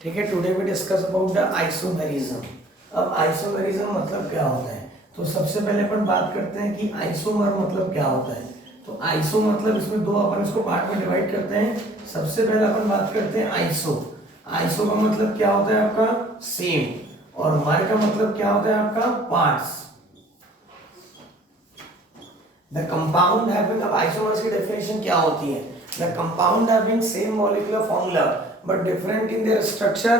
ठीक है, today we discuss about the isomerism. अब आइसोमेरिज्म मतलब क्या होता है, तो सबसे पहले अपन बात करते हैं कि आइसोमर मतलब क्या होता है। तो आइसो मतलब इसमें दो अपन इसको पार्ट में डिवाइड करते हैं। सबसे पहले अपन बात करते हैं आइसो। आइसो का मतलब क्या होता है आपका सेम, और मर का मतलब क्या होता है आपका पार्ट्स। द कंपाउंड हैविंग, अब आइसोमर्स की डेफिनेशन क्या होती है, the compound having same molecular formula but different in their structure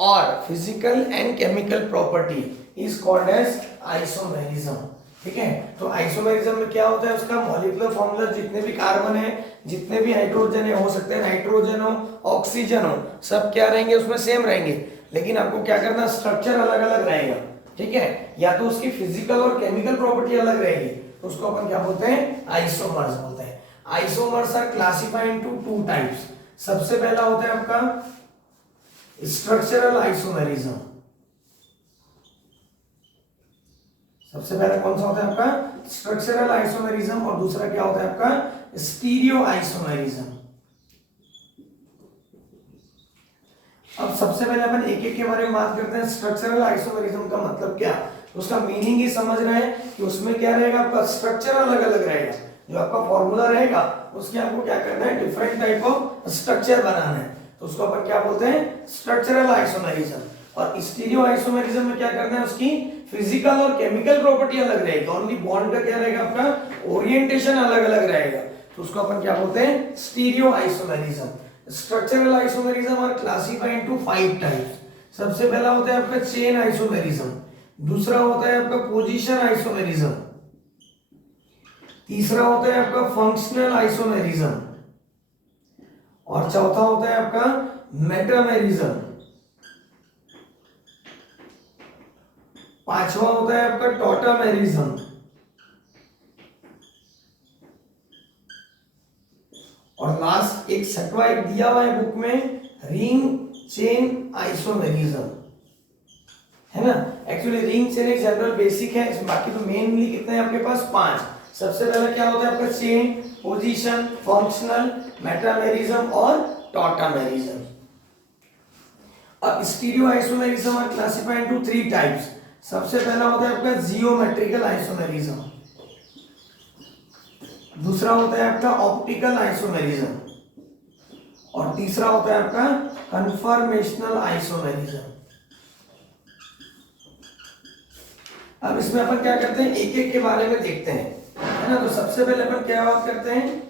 or physical and chemical property is called as isomerism। ठीक है, तो आइसोमेरिज्म में क्या होता है, उसका मॉलिक्यूलर फॉर्मूला जितने भी कार्बन है, जितने भी हाइड्रोजन है, हो सकते हैं नाइट्रोजन हो, ऑक्सीजन हो, सब क्या रहेंगे उसमें सेम रहेंगे, लेकिन आपको क्या करना, स्ट्रक्चर अलग अलग रहेगा। ठीक है, या तो उसकी फिजिकल और केमिकल प्रॉपर्टी अलग रहेगी, तो उसको अपन क्या बोलते हैं, आइसोमर्स बोलते हैं। Isomers are classified into two types. सबसे पहला होता है आपका स्ट्रक्चरल आइसोमेरिज्म। सबसे पहला कौन सा होता है आपका स्ट्रक्चरल आइसोमेरिज्म, और दूसरा क्या होता है आपका स्टीरियो आइसोमेरिज्म। अब सबसे पहले अपन एक एक के बारे में बात करते हैं। स्ट्रक्चरल आइसोमेरिज्म का मतलब क्या, उसका मीनिंग ही समझ रहे हैं कि उसमें क्या रहेगा, आपका स्ट्रक्चर अलग अलग रहेगा। जो आपका फॉर्मूला रहेगा उसके आपको क्या करना है, डिफरेंट टाइप ऑफ स्ट्रक्चर बनाना है, तो उसको अपन क्या बोलते हैं, स्ट्रक्चरल आइसोमेरिज्म। और स्टीरियो आइसोमेरिज्म में क्या करना है, उसकी फिजिकल और केमिकल प्रॉपर्टी अलग रहेगी, ओनली बॉन्ड का क्या रहेगा, आपका ओरिएंटेशन अलग अलग रहेगा, तो उसको अपन क्या बोलते हैं, stereo isomerism. Structural isomerism are classified into 5 types. सबसे पहला होता है आपका चेन आइसोमेरिज्म, दूसरा होता है आपका पोजीशन आइसोमेरिज्म, तीसरा होता है आपका फंक्शनल आइसोमेरिज्म, और चौथा होता है आपका मेटामेरिज्म, पांचवा होता है आपका टोटामेरिज्म, और लास्ट एक छठवा एक दिया हुआ है बुक में, रिंग चेन आइसोमेरिज्म, है ना। एक्चुअली रिंग चेन एक जनरल बेसिक है, बाकी तो मेनली कितने हैं आपके पास, 5। सबसे पहला क्या होता है आपका चेन, पोजीशन, फंक्शनल, मेटामेरिज्म और टोटामेरिज्म। अब stereo isomerism are classified into 3 types. सबसे पहला होता है आपका जियोमेट्रिकल आइसोमेरिज्म, दूसरा होता है आपका ऑप्टिकल आइसोमेरिज्म, और तीसरा होता है आपका कन्फर्मेशनल आइसोमेरिज्म। अब इसमें अपन क्या करते हैं, एक एक के बारे में देखते हैं, है ना। तो सबसे पहले अपन क्या बात करते हैं,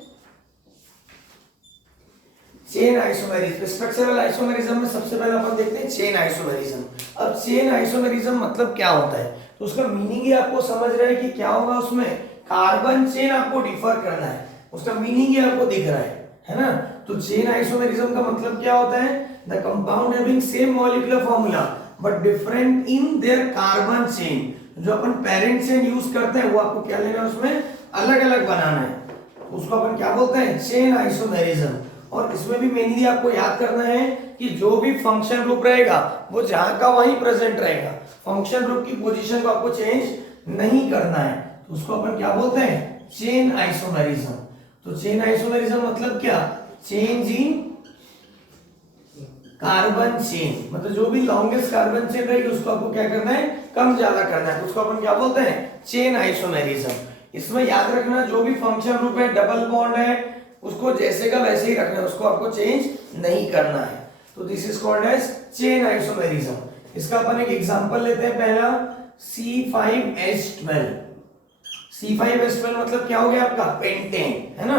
चेन आइसोमेरिज्म। स्ट्रक्चरल आइसोमेरिज्म में सबसे पहले अपन देखते हैं चेन आइसोमेरिज्म। अब चेन आइसोमेरिज्म मतलब क्या होता है, तो उसका मीनिंग ही आपको समझ रहे हैं कि क्या होगा, उसमें कार्बन चेन आपको डिफर करना है, उसका मीनिंग ही आपको दिख रहा है ना। तो चेन आइसोमेरिज्म का मतलब क्या होता है, the compound having same molecular formula but different in their carbon chain. जो अपन पेरेंट चेन यूज करते हैं वो आपको क्या लेना है, उसमें अलग अलग बनाना है, तो उसको अपन क्या बोलते हैं, चेन आइसोमेरिज्म। और इसमें भी मेनली आपको याद करना है कि जो भी फंक्शन ग्रुप रहेगा वो जहां का वहीं प्रेजेंट रहेगा, फंक्शन ग्रुप की पोजीशन को आपको चेंज नहीं करना है, तो उसको अपन क्या बोलते हैं, चेन आइसोमेरिज्म। तो चेन आइसोमेरिज्म मतलब क्या, चेंज इन कार्बन चेन, मतलब जो भी लॉन्गेस्ट कार्बन चेन रहेगी उसको आपको क्या करना है, कम ज्यादा करना है, उसको अपन क्या बोलते हैं, चेन आइसोमेरिज्म। इसमें याद रखना जो भी फंक्शन ग्रुप है, डबल बॉन्ड है, उसको जैसे का वैसे ही रखना है, उसको आपको चेंज नहीं करना है, तो this is called as chain isomerism. इसका अपन एक एग्जांपल लेते हैं, पहला C5H12। C5H12 मतलब क्या हो गया आपका पेंटेन, है ना।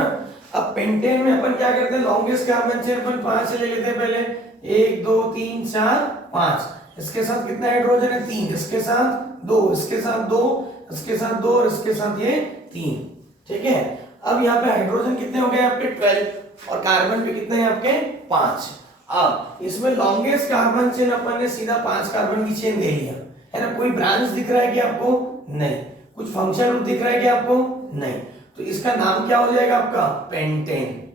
अब पेंटेन में अपन क्या करते हैं, लॉन्गेस्ट कार्बन चेन अपन 5 से ले लेते हैं पहले, 1 2 3 4 5, इसके साथ कितना हाइड्रोजन है, 3, इसके साथ 2, इसके साथ 2, इसके साथ 2, और इसके साथ ये 3। ठीक है, अब यहाँ पे हाइड्रोजन कितने हो गए आपके 12, और कार्बन भी कितने हैं आपके 5। अब इसमें लॉन्गेस्ट कार्बन चेन अपन ने सीधा 5 कार्बन की चेन ले लिया, है ना। कोई ब्रांच दिख रहा है कि आपको, नहीं। कुछ फंक्शन ग्रुप दिख रहा है कि आपको, नहीं। तो इसका नाम क्या हो जाएगा आपका, पेंटेन।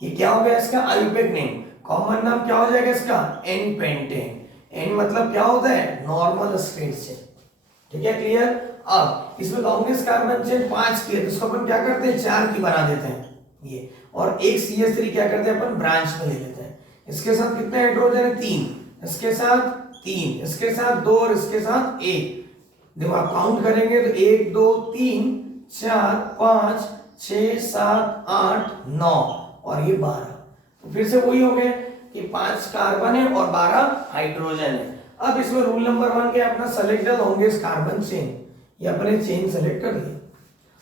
ये क्या हो गया इसका आयुर्वेद नेम, कॉमन नाम क्या हो जाएगा इसका, एन पेंटेन। एन मतलब क्या होता है, नॉर्मल स्टेट से। ठीक है, क्लियर। अब इसमें लॉन्गेस्ट कार्बन चेन 5 की है, तो इसको अपन क्या करते हैं, 4 की बना देते हैं ये, और एक CH3 क्या करते हैं अपन ब्रांच में ले लेते हैं। इसके साथ कितने हाइड्रोजन है? 3, इसके साथ 3, इसके साथ 2 और इसके साथ 1। देखो आप काउंट करेंगे तो 1 2 3 4 5 6 7 8 9 और ये 12। तो फिर से वही हो गया कि 5 कार्बन है और 12 हाइड्रोजन है। अब इसमें रूल नंबर 1 क्या अपना select the longest carbon chain, ये अपने चेन सेलेक्ट कर दिया।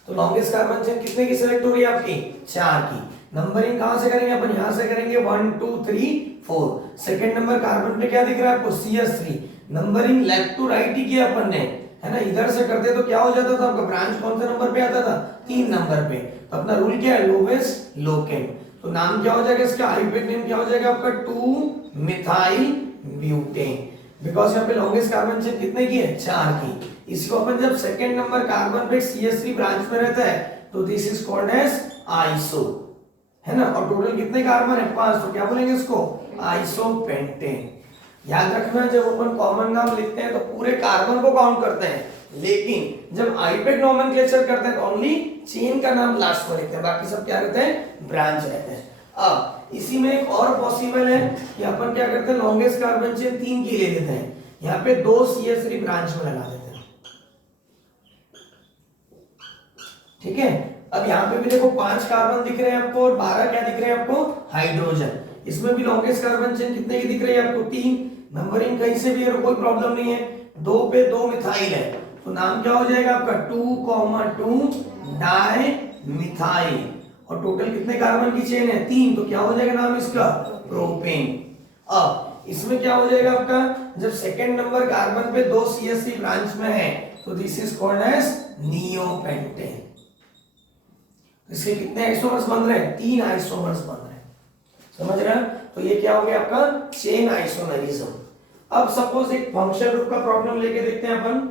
तो लॉन्गेस्ट कार्बन चेन कितने की सिलेक्ट हो रही है आपकी? 4 की। नंबरिंग कहां से करेंगे अपन? यहां से करेंगे 1 2 3 4। सेकंड नंबर कार्बन पे क्या दिख रहा है आपको? CH3। Numbering left to right ही किया अपन ने, है ना। इधर से करते तो क्या हो जाता था आपका? ब्रांच कौन से नंबर पे आता था? 3 नंबर पे। तो अपना रूल क्या है? Lowest locant. तो नाम क्या हो जाएगा इसका? आईयूपैक नेम क्या हो जाएगा आपका? 2 मिथाइल ब्यूटेन। बिकॉज यहाँ पे लॉन्गेस्ट कार्बन चेन कितने की है? 4 की। इसको अपन जब सेकंड नंबर कार्बन पे CH3 ब्रांच में रहता है तो this is called as iso, है ना। और टोटल कितने कार्बन है? 5। तो क्या बोलेंगे इसको? आइसोपेंटेन। याद रखना जब अपन कॉमन नाम लिखते हैं तो पूरे कार्बन को काउंट करते हैं, लेकिन जब आईयूपैक नोमेनक्लेचर करते हैं तो ओनली चेन का नाम लास्ट में लिखते हैं, बाकी सब क्या रहते हैं? ब्रांच रहते हैं। अब इसी में एक और पॉसिबल है कि अपन क्या करते हैं? लॉन्गेस्ट कार्बन चेन 3 की ले लेते हैं, यहाँ पे 2 CH3 ब्रांच में लगा देते हैं, ठीक है। अब यहाँ पे भी देखो 5 कार्बन दिख रहे हैं आपको और 12 क्या दिख रहे हैं आपको? हाइड्रोजन। इसमें भी लॉन्गेस्ट कार्बन चेन कितने की दिख रही है आपको? 3। नंबरिंग कहीं से भी है कोई प्रॉब्लम नहीं है। 2 पे 2 मिथाइल है तो नाम क्या हो जाएगा आपका? 2,2 डाई मिथाइल। और टोटल कितने कार्बन की चेन है? 3। तो क्या हो जाएगा नाम इसका? प्रोपेन। अब इसमें क्या हो जाएगा आपका? जब सेकंड नंबर कार्बन पे 2 CH3 ब्रांच में है तो this is called as neopentane. इसके कितने आइसोमर्स बन रहे हैं? 3 आइसोमर्स बन रहे हैं, समझ रहे हैं। तो ये क्या हो गया आपका? Chain isomerism. अब सपोज एक फंक्शन ग्रुप का प्रॉब्लम लेके देखते हैं अपन।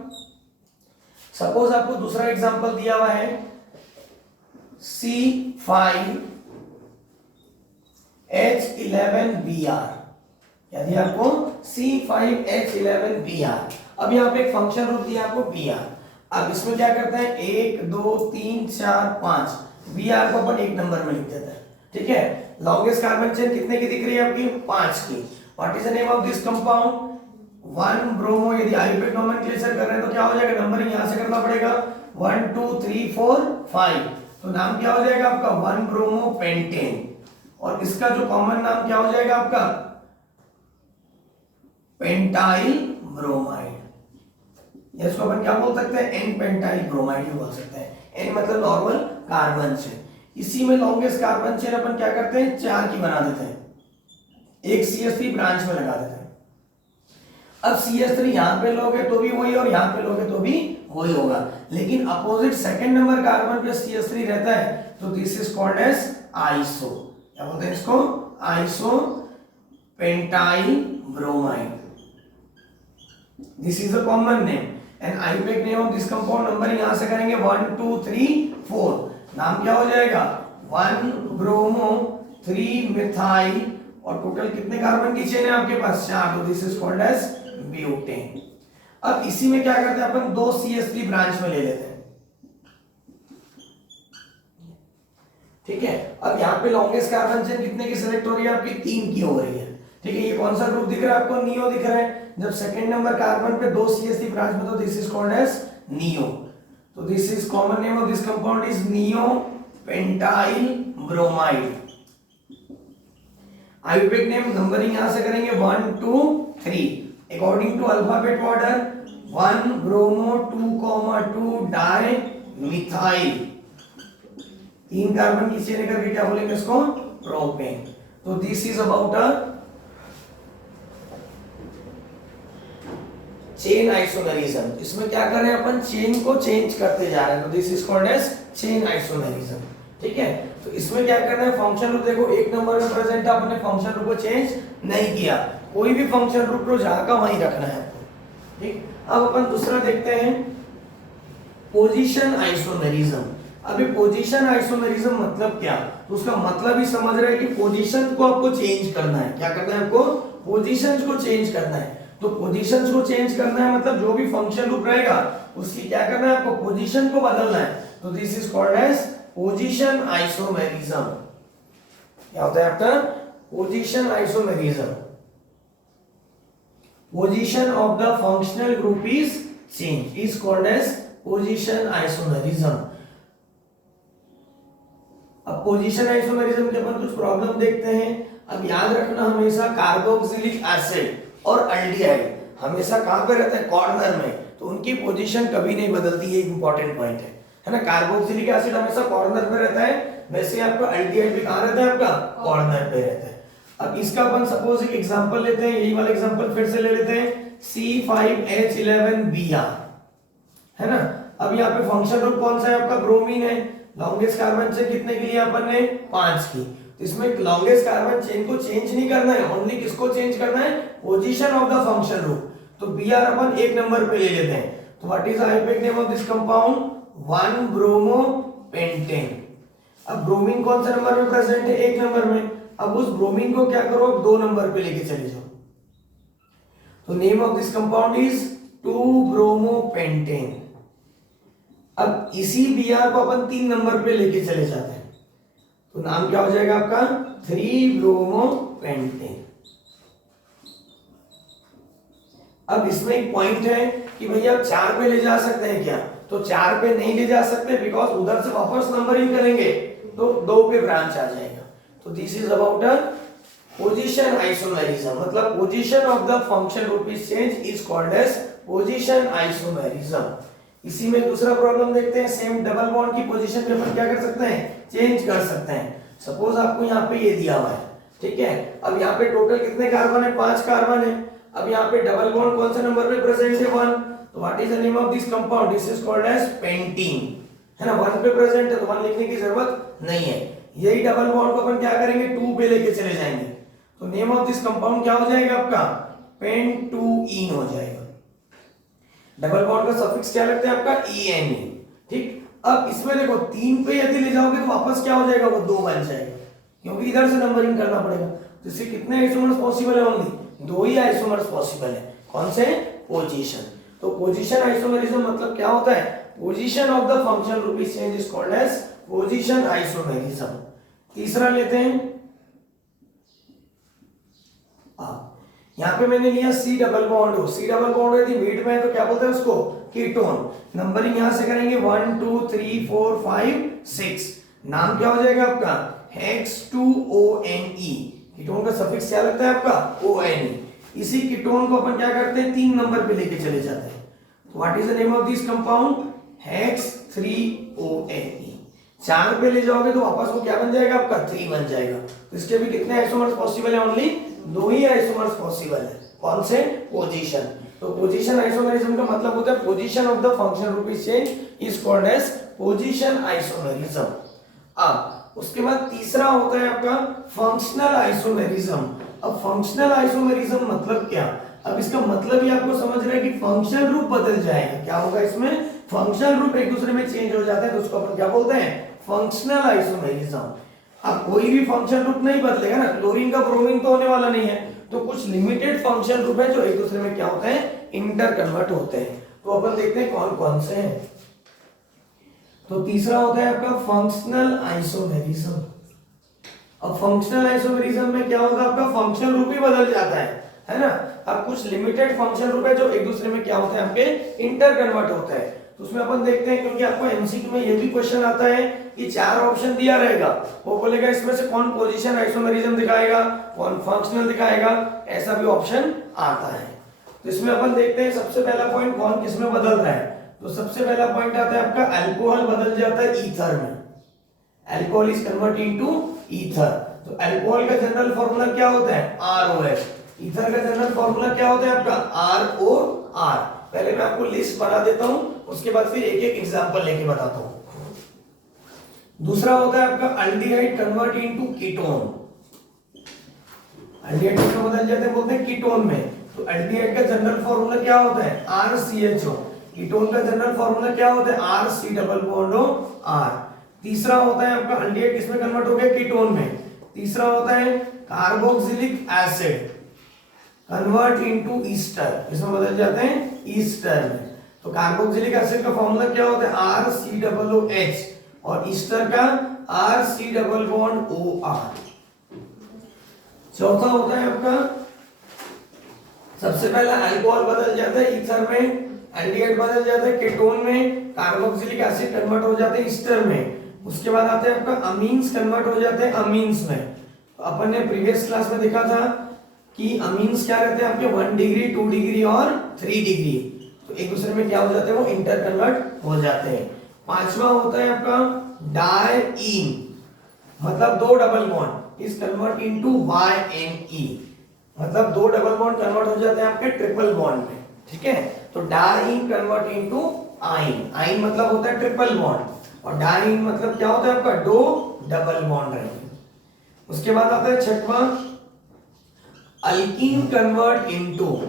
सपोज आपको दूसरा एग्जांपल दिया हुआ है C5H11Br, यदि आपको C5H11Br। अब यहाँ पे एक फंक्शन ग्रुप दिया आपको Br। अब इसमें क्या करते हैं? 1 2 3 4 5। Br को अपन 1 नंबर में लिख देते हैं, ठीक है। लॉन्गेस्ट कार्बन चेन कितने की दिख रही है आपकी? 5 की। What is the name of this compound? 1 bromo. यदि आईयूपैक नोमेनक्लेचर कर रहे हैं तो क्या हो जाएगा? नंबरिंग यहां से करना पड़ेगा 1 2 3 4 5। तो नाम क्या हो जाएगा आपका? 1 ब्रोमो पेंटेन। और इसका जो कॉमन नाम क्या हो जाएगा आपका? Pentyl bromide. इसको अपन क्या बोल सकते हैं? एन पेंटाइल ब्रोमाइड भी बोल सकते हैं। एन मतलब नॉर्मल कार्बन चेन। इसी में लॉन्गेस्ट कार्बन चेन अपन क्या करते हैं? 4 की बना देते हैं, एक CH3 ब्रांच में लगा देते हैं। अब CH3 यहां पे लोगे तो भी वही और यहां पे लोगे तो भी वही होगा, लेकिन अपोजिट सेकंड नंबर कार्बन पे CH3 रहता है तो this is called as iso. क्या बोलते हैं इसको? Iso pentyl bromide. This is a common name and IUPAC name of this compound. Numbering यहां से करेंगे 1 2 3 4। नाम क्या हो जाएगा? 1 ब्रोमो 3 मिथाइल। और टोटल कितने कार्बन की चेन है आपके पास? 4। तो this is called as butane. अब इसी में क्या करते हैं अपन? 2 CH3 ब्रांच में ले लेते हैं, ठीक है। अब यहाँ पे लॉन्गेस्ट कार्बन चेन कितने की सिलेक्ट हो रही है आपकी? 3 की हो रही है, ठीक है। ये कौन सा ग्रुप दिख रहा है आपको? नियो दिख रहा है। जब सेकंड नंबर कार्बन पे 2 CH3 ब्रांच में तो this is called as neo. तो this is common name of this compound is neo pentyl bromide. IUPAC name numbering यहां से करेंगे 1 2 3 according to alphabet order. 1 bromo 2,2 di methyl. 3 carbon की chain करके क्या बोलेंगे इसको? प्रोपेन। तो this is about a chain isomerism. इसमें क्या कर रहे हैं अपन? चेन को चेंज करते जा रहे हैं तो this is called as chain isomerism, ठीक है। तो इसमें क्या करना है? फंक्शन ग्रुप देखो 1 नंबर में प्रेजेंट है, आपने फंक्शन ग्रुप को चेंज नहीं किया। कोई भी फंक्शन ग्रुप को जहां का वहीं रखना है आपको, ठीक। अब अपन दूसरा देखते हैं पोजीशन आइसोमेरिज्म। अभी पोजीशन आइसोमेरिज्म मतलब क्या? तो उसका मतलब ही समझ रहे हैं कि पोजीशन को आपको चेंज करना है। क्या करना है आपको? पोजीशंस को चेंज करना है। तो पोजीशंस को चेंज करना है मतलब जो भी फंक्शन ग्रुप रहेगा उसकी क्या करना है आपको? पोजीशन को बदलना है। तो this is called as position isomerism. क्या होता है आपका? Position isomerism, position of the functional group is change is called as position isomerism. अब पोजीशन आइसोमेरिज्म के अपन कुछ प्रॉब्लम देखते हैं। अब याद रखना हमेशा कार्बोक्सिलिक एसिड और एल्डिहाइड हमेशा कहां पे रहता है, कॉर्नर में, तो उनकी पोजीशन कभी नहीं बदलती, ये इंपॉर्टेंट पॉइंट है ना। कार्बोक्सिलिक एसिड हमेशा कॉर्नर पे रहता है, वैसे आपका एल्डिहाइड भी कहां रहता है, आपका कॉर्नर पे रहता है। अब इसका अपन सपोज एक एग्जांपल लेते हैं, यही वाला एग्जांपल फिर से ले लेते हैं, C5H11Br है ना। अब यहाँ पे फंक्शन ग्रुप कौन सा है आपका, ब्रोमीन है। लॉन्गेस्ट कार्बन चेन कितने की लिया अपन ने, 5 की। तो इसमें लॉन्गेस्ट कार्बन चेन को चेंज नहीं करना है, ओनली किसको चेंज करना है, position of the function group. तो Br अपन 1 नंबर पे ले लेते हैं। तो what is the IUPAC name of this compound, one bromopentane. अब ब्रोमीन कौन सा नंबर में प्रेजेंट है, 1 नंबर में। अब उस ब्रोमीन को क्या करो, 2 नंबर पे लेके चले जाओ। तो name of this compound is two bromopentane. अब इसी Br को अपन 3 नंबर पे लेके चले जाते हैं, तो नाम क्या हो जाएगा आपका, 3-ब्रोमोपेंटेन। अब इसमें एक पॉइंट है कि भैया 4 पे ले जा सकते हैं क्या, तो 4 पे नहीं ले जा सकते, बिकॉज उधर से वापस नंबरिंग करेंगे तो 2 पे ब्रांच आ जाएगा। तो this is about a position isomerism, मतलब position of the function group is change is called as position isomerism. इसी में दूसरा प्रॉब्लम देखते हैं, सेम डबल बॉन्ड की पोजीशन पे अपन क्या कर सकते हैं, चेंज कर सकते हैं। सपोज आपको यहाँ पे ये दिया हुआ है, ठीक है। अब यहाँ पे टोटल कितने कार्बन है, 5 कार्बन है। अब यहाँ पे डबल बॉन्ड कौन से नंबर पे प्रेजेंट है, 1। तो what is the name of this compound, this is called as pentene, है ना। 1 पे प्रेजेंट है तो 1 लिखने की जरूरत नहीं है। यही डबल बॉन्ड को अपन क्या करेंगे, 2 पे लेके चले जाएंगे। तो नेम ऑफ दिस कंपाउंड क्या हो जाएगा आपका, पेंटूइन हो जाएगा। डबल बॉन्ड का सफिक्स क्या लगता है आपका, ene, ठीक। अब इसमें देखो 3 पे यदि ले जाओगे तो वापस क्या हो जाएगा, वो 2 बन जाएगा, क्योंकि इधर से नंबरिंग करना पड़ेगा। तो इससे कितने आइसोमर्स पॉसिबल है, ओनली 2 ही आइसोमर्स पॉसिबल है। कौन से, पोजीशन। तो पोजीशन आइसोमेरिज्म मतलब क्या होता है, position of the function group is change is called as position isomerism. तीसरा लेते हैं, यहां पे मैंने लिया C डबल बॉन्ड हो, C डबल बॉन्ड यदि मिड में है तो क्या बोलते हैं उसको, कीटोन। नंबरिंग यहां से करेंगे 1 2 3 4 5 6। नाम क्या हो जाएगा आपका, H2ONe। कीटोन का सफिक्स क्या लगता है आपका, ONe। इसी कीटोन को अपन क्या करते हैं, 3 नंबर पे लेके चले जाते हैं। तो what is the name of this compound, H3ONe। 4 पे ले जाओगे तो वापस वो क्या बन जाएगा आपका, 3 बन जाएगा। तो इसके भी कितने आइसोमर्स पॉसिबल है, ओनली 2 ही आइसोमर्स पॉसिबल है। कौन से, पोजीशन। तो पोजीशन आइसोमेरिज्म का मतलब होता है position of the function group is change is called as position isomerism. अब उसके बाद तीसरा होता है आपका फंक्शनल आइसोमेरिज्म। अब फंक्शनल आइसोमेरिज्म मतलब क्या, अब इसका मतलब ही आपको समझ रहे हैं कि फंक्शन ग्रुप बदल जाएगा। क्या होगा इसमें, फंक्शनल ग्रुप एक दूसरे में चेंज हो जाते हैं, तो उसको अपन क्या बोलते हैं, फंक्शनल आइसोमेरिज्म। अब कोई भी फंक्शन ग्रुप नहीं बदलेगा ना, क्लोरीन का ब्रोमीन तो होने वाला नहीं है, तो कुछ लिमिटेड फंक्शन ग्रुप है जो एक दूसरे में क्या होते हैं, इंटर कन्वर्ट होते हैं। तो अपन देखते हैं कौन कौन से हैं। तो तीसरा होता है आपका फंक्शनल आइसोमेरिज्म। अब फंक्शनल आइसोमेरिज्म में क्या होगा, आपका फंक्शन ग्रुप ही बदल जाता है ना। अब कुछ लिमिटेड फंक्शन ग्रुप है जो एक दूसरे में क्या होते हैं, आपके इंटर कन्वर्ट होते हैं। तो उसमें अपन देखते हैं, क्योंकि आपको एमसीक्यू में ये भी क्वेश्चन आता है कि 4 ऑप्शन दिया रहेगा, वो बोलेगा इसमें से कौन पोजीशन आइसोमेरिज्म दिखाएगा, कौन फंक्शनल दिखाएगा, ऐसा भी ऑप्शन आता है। तो इसमें अपन देखते हैं सबसे पहला पॉइंट कौन किसमें बदल रहा है। तो सबसे पहला पॉइंट आता है आपका अल्कोहल बदल जाता है ईथर में, alcohol is convert into ether. तो अल्कोहल का जनरल फॉर्मूला क्या होता है, ROH। ईथर का जनरल फॉर्मूला क्या होता है आपका, ROR। पहले मैं आपको लिस्ट बना देता हूं, उसके बाद फिर एक एक एग्जांपल लेके बताता हूं। दूसरा होता है आपका aldehyde convert into ketone. Aldehyde किसमें बदल जाते हैं, बोलते हैं कीटोन में। तो अल्डिहाइड का जनरल फॉर्मूला क्या होता है, RCHO। कीटोन का जनरल फॉर्मूला क्या होता है, RC डबल बॉन्ड R। तीसरा होता है आपका अल्डिहाइड किसमें कन्वर्ट हो गया, कीटोन में। तीसरा होता है carboxylic acid convert into Easter, इसमें बदल जाते हैं ईस्टर में। तो कार्बोक्सिलिक एसिड का फॉर्मूला क्या होता है, RCOOH, और ईस्टर का RC डबल बॉन्ड OR। चौथा होता है आपका, सबसे पहला अल्कोहल बदल जाता है ईथर में, एल्डिहाइड बदल जाता है कीटोन में, कार्बोक्सिलिक एसिड कन्वर्ट हो जाते हैं ईस्टर में, उसके बाद आता है आपका अमीन्स कन्वर्ट हो जाते हैं अमीन्स में। तो अपन ने प्रीवियस क्लास में देखा था कि अमीन्स क्या रहते हैं आपके 1 डिग्री 2 डिग्री और 3 डिग्री, तो एक दूसरे में क्या हो जाते हैं वो इंटर कन्वर्ट हो जाते हैं। पांचवा होता है आपका डायईन, मतलब दो double bond is convert into YNE, मतलब दो डबल बॉन्ड कन्वर्ट हो जाते हैं आपके ट्रिपल बॉन्ड में, ठीक है। तो डायईन कन्वर्ट इनटू आइन, आइन मतलब होता है ट्रिपल बॉन्ड और डायईन मतलब क्या होता है आपका दो डबल बॉन्ड रहेंगे। उसके बाद आता है छठवां, अल्कीन कन्वर्ट इनटू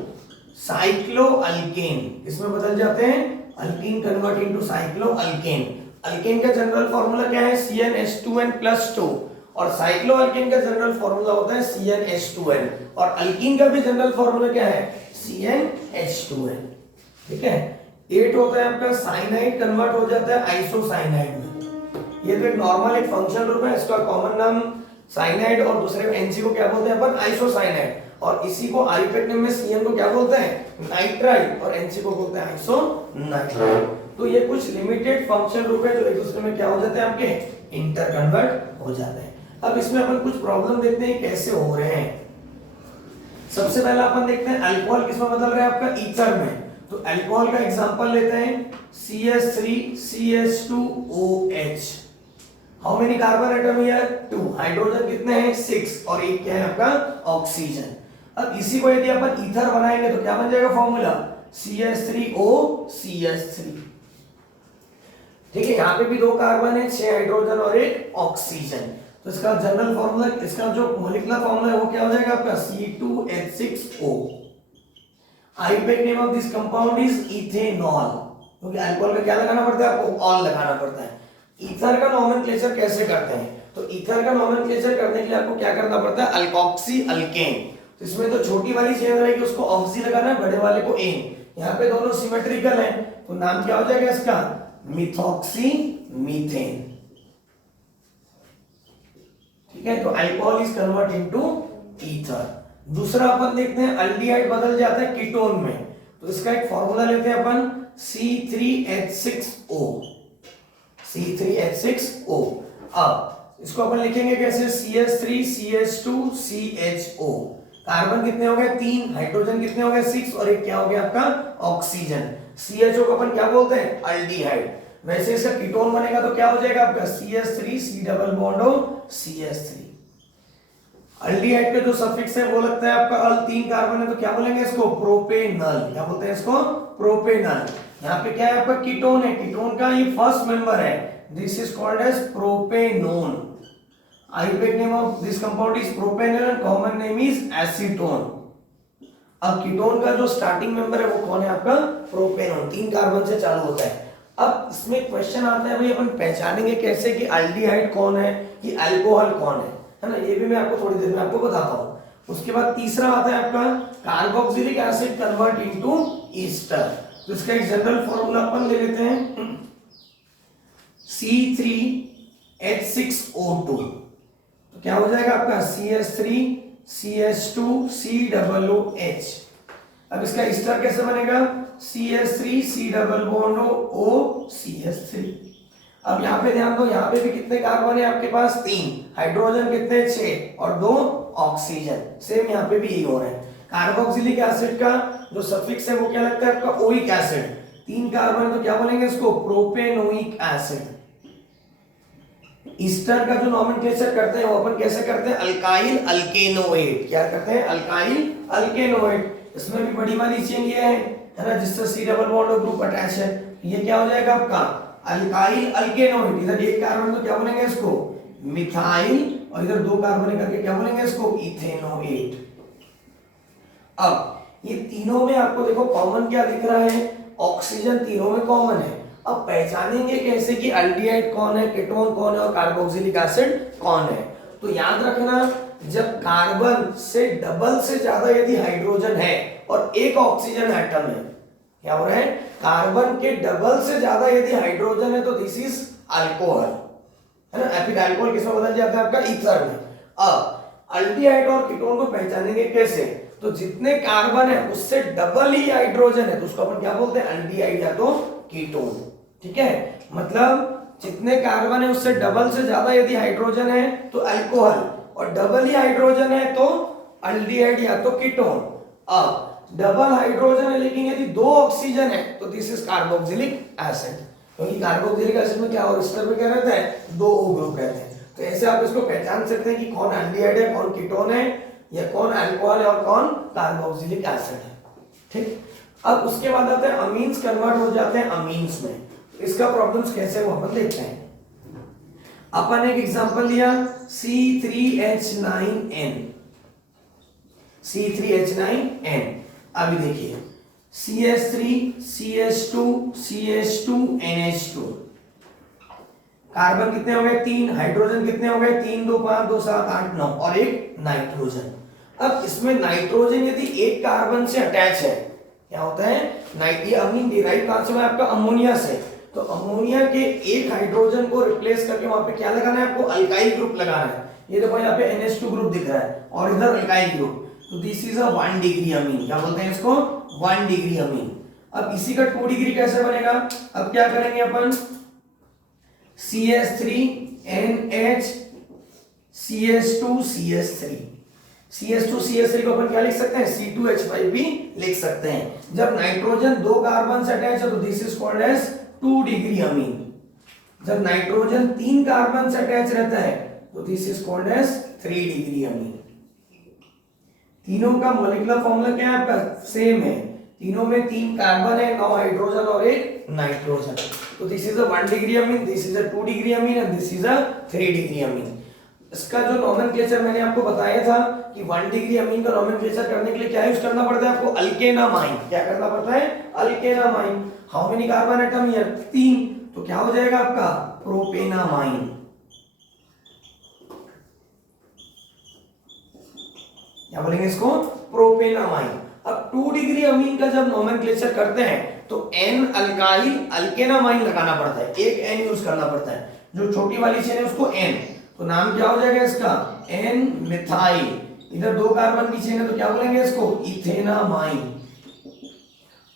साइक्लोअल्केन, इसमें बदल जाते हैं, अल्कीन कन्वर्ट इनटू साइक्लोअल्केन। अल्केन का जनरल फार्मूला क्या है CnH2n+2 और साइक्लोअल्केन का जनरल फार्मूला होता है CnH2n और अल्कीन का भी जनरल फार्मूला क्या है CnH2n, ठीक है। 8 होता है आपका साइनाइड कन्वर्ट हो जाता है आइसोसाइनाइड में। ये तो एक नॉर्मल एक फंक्शनल ग्रुप है, इसका कॉमन नाम साइनाइड और दूसरे एनसी को क्या बोलते हैं अपन आइसोसाइनाइड, और इसी को आईयूपैक में सीएन को क्या बोलते हैं नाइट्राइड और एनसी को बोलते हैं आइसोनाइट्राइड। तो ये कुछ लिमिटेड फंक्शन ग्रुप है जो एक दूसरे में क्या हो जाते हैं आपके इंटर कन्वर्ट हो जाते हैं। अब इसमें अपन कुछ प्रॉब्लम देखते हैं कैसे हो रहे हैं। सबसे पहला अपन देखते हैं अल्कोहल किसमें बदल रहा है आपका ईथर में। तो अल्कोहल का एग्जांपल लेते हैं CH3CH2OH। How many carbon atom here 2, hydrogen कितने हैं 6 और एक क्या है आपका ऑक्सीजन। अब इसी को यदि अपन ईथर बनाएंगे तो क्या बन जाएगा फॉर्मूला CH3OCH3, ठीक है। यहाँ पे भी दो कार्बन है, 6 हाइड्रोजन और एक ऑक्सीजन, तो इसका जनरल फार्मूला, इसका जो मॉलिक्यूलर फार्मूला है वो क्या हो जाएगा आपका C2H6O। IUPAC name of this compound is ethanol, क्योंकि अल्कोहल का क्या लगाना पड़ता है आपको ऑल लगाना पड़ता है। ईथर का नोमेनक्लेचर कैसे करते हैं, तो ईथर का नोमेनक्लेचर करने के लिए आपको क्या करना पड़ता है अल्कोक्सी अल्केन। तो इसमें तो छोटी वाली चेन रहेगी उसको ऑक्सी लगाना है, बड़े वाले को एन। यहाँ पे दोनों सिमेट्रिकल हैं तो नाम क्या हो जाएगा इसका मिथॉक्सी मीथेन, ठीक है। तो alcohol is convert into ether. दूसरा अपन देखते हैं अल्डिहाइड बदल जाता है कीटोन में, तो इसका एक फॉर्मूला लेते हैं अपन C3H6O, C3H6O। अब इसको अपन लिखेंगे कैसे CH3CH2CHO। कार्बन कितने हो गए 3, हाइड्रोजन कितने हो गए 6 और एक क्या हो गया आपका ऑक्सीजन। CHO को अपन क्या बोलते हैं अल्डिहाइड। वैसे इसका कीटोन बनेगा तो क्या हो जाएगा आपका CH3C double bond CH3। Aldehyde का जो सफिक्स है वो लगता है आपका अल, 3 कार्बन है तो क्या बोलेंगे इसको प्रोपेनल, क्या बोलते हैं इसको प्रोपेनल। यहाँ पे क्या है आपका कीटोन है, कीटोन का ये फर्स्ट मेंबर है, this is called as propanone. IUPAC name of this compound is propanal and common name is acetone. अब कीटोन का जो स्टार्टिंग मेंबर है वो कौन है आपका प्रोपेनोन, 3 कार्बन से चालू होता है। अब इसमें क्वेश्चन आता है भाई अपन पहचानेंगे कैसे कि अल्डिहाइड कौन है कि अल्कोहल कौन है ना, ये भी मैं आपको थोड़ी देर में आपको बताता हूं। उसके बाद तीसरा आता है आपका carboxylic acid convert into Easter, तो इसका एक जनरल फॉर्मूला अपन ले लेते हैं C3H6O2, तो क्या हो जाएगा आपका CH3CH2COOH। अब इसका ईस्टर कैसे बनेगा CH3C+OCH3। अब यहाँ पे ध्यान दो, यहाँ पे भी कितने कार्बन है आपके पास 3, हाइड्रोजन कितने 6 और 2 ऑक्सीजन। सेम यहाँ पे भी यही हो रहा है। कार्बोक्सिलिक एसिड का जो सफिक्स है वो क्या लगता है आपका ओइक एसिड, 3 कार्बन तो क्या बोलेंगे इसको प्रोपेनोइक एसिड। ईस्टर का जो नोमेनक्लेचर करते हैं वो अपन कैसे करते हैं अल्काइल अल्केनोएट। क्या करते हैं अल्काइल अल्केनोएट। इसमें भी बड़ी वाली चेन ये है ना जिससे C double bond group attach है, ये क्या हो जाएगा आपका अल्काइल अल्केनोएट। इधर एक कार्बन तो क्या बोलेंगे इसको मिथाइल और इधर 2 कार्बन करके क्या बोलेंगे इसको इथेनोएट। अब ये तीनों में आपको देखो कॉमन क्या दिख रहा है, ऑक्सीजन तीनों में कॉमन है। अब पहचानेंगे कैसे कि अल्डिहाइड कौन है, कीटोन कौन है और कार्बोक्सिलिक एसिड कौन है। तो याद रखना जब कार्बन से डबल से ज्यादा यदि हाइड्रोजन है और एक ऑक्सीजन एटम है, क्या हो रहा है कार्बन के डबल से ज्यादा यदि हाइड्रोजन है तो दिस इज अल्कोहल, है ना। एपिक अल्कोहल किसमें बदल जाता है आपका ईथर में। अब अल्डिहाइड और कीटोन को पहचानेंगे कैसे? तो जितने कार्बन है उससे डबल ही हाइड्रोजन है तो उसको अपन क्या बोलते हैं? अल्डिहाइड या तो कीटोन। ठीक है, मतलब जितने कार्बन है उससे डबल से ज्यादा यदि हाइड्रोजन है तो अल्कोहल, और डबल ही हाइड्रोजन है तो अल्डिहाइड या तो कीटोन। अब डबल हाइड्रोजन है लेकिन यदि दो ऑक्सीजन है तो दिस इज कार्बोक्सिलिक एसिड, क्योंकि कार्बोक्सिलिक एसिड में क्या और स्टर में क्या रहता है? दो O ग्रुप रहते हैं। तो ऐसे आप इसको पहचान सकते हैं कि कौन अल्डिहाइड है, कौन कीटोन है, या कौन अल्कोहल है और कौन कार्बोक्सिलिक एसिड है। ठीक, अब उसके बाद आते हैं अमीन्स कन्वर्ट हो जाते हैं अमीन्स में। इसका प्रॉब्लम्स कैसे वो अपन देखते हैं। अपन एक एग्जांपल लिया C3H9N, C3H9N। अभी देखिए CH3 CH2 CH2 NH2, carbon कितने हो गए? 3, हाइड्रोजन कितने हो गए? 3 2 5 2 7 8 9 और एक नाइट्रोजन। अब इसमें नाइट्रोजन यदि एक कार्बन से अटैच है, क्या होता है? ये अमीन डिराइव कहां से हुआ? आपका अमोनिया से। तो अमोनिया के एक हाइड्रोजन को रिप्लेस करके वहां पे क्या लगाना है आपको? अल्काइल ग्रुप लगाना है। ये देखो यहाँ पे NH2 ग्रुप दिख रहा है और इधर अल्काइल ग्रुप, तो this is a 1 degree amine. क्या बोलते हैं इसको? 1 डिग्री अमीन। अब इसी का 2 डिग्री कैसे बनेगा? अब क्या करेंगे अपन? CH3NH CH2 CH3, CH2 CH3 को अपन क्या लिख सकते हैं? C2H5 भी लिख सकते हैं। जब नाइट्रोजन दो कार्बन से अटैच है तो this is called as 2 degree amine. जब नाइट्रोजन 3 कार्बन से अटैच रहता है तो this is called as 3 degree amine. तीनों का मॉलिक्यूलर फॉर्मूला क्या है आपका? सेम है। तीनों में 3 कार्बन है, 9 हाइड्रोजन और एक नाइट्रोजन। तो this is a 1 degree amine, this is a 2 degree Amin and this is a 3 degree अमीन। इसका जो नोमेनक्लेचर मैंने आपको बताया था कि 1 डिग्री अमीन का नोमेनक्लेचर करने के लिए क्या यूज करना पड़ता है आपको? अल्केनामाइन। क्या करना पड़ता है? अल्केनामाइन। How many carbon atom here? 3, तो क्या हो जाएगा आपका? प्रोपेनामाइन। क्या बोलेंगे इसको? प्रोपेनामाइन। अब 2 डिग्री अमीन का जब नोमेनक्लेचर करते हैं तो N अल्काइल अल्केनामाइन लगाना पड़ता है, एक N यूज करना पड़ता है। जो छोटी वाली चेन है उसको N, तो नाम क्या हो जाएगा इसका? N methyl. इधर 2 कार्बन की चेन है तो क्या बोलेंगे इसको? इथेनामाइन।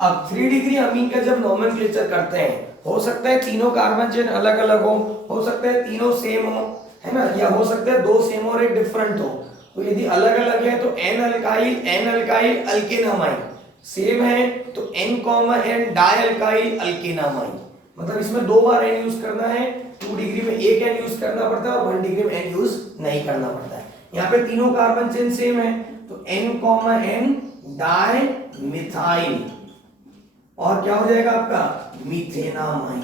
अब 3 डिग्री अमीन का जब नोमेनक्लेचर करते हैं, हो सकता है तीनों कार्बन चेन अलग अलग हो सकता है तीनों सेम हो, है ना, या हो सकता है 2 सेम और एक डिफरेंट हो। तो यदि अलग अलग है तो N अल्काइल अल्केनामाइन, सेम है तो N, N डाई अल्काइल अल्केनामाइन। मतलब इसमें 2 बार N यूज करना है। 2 डिग्री में एक N यूज करना पड़ता है और 1 डिग्री में N यूज नहीं करना पड़ता है। यहाँ पे तीनों कार्बन चेन सेम है तो N, N डाई मिथाइल, और क्या हो जाएगा आपका? मीथेनामाइन।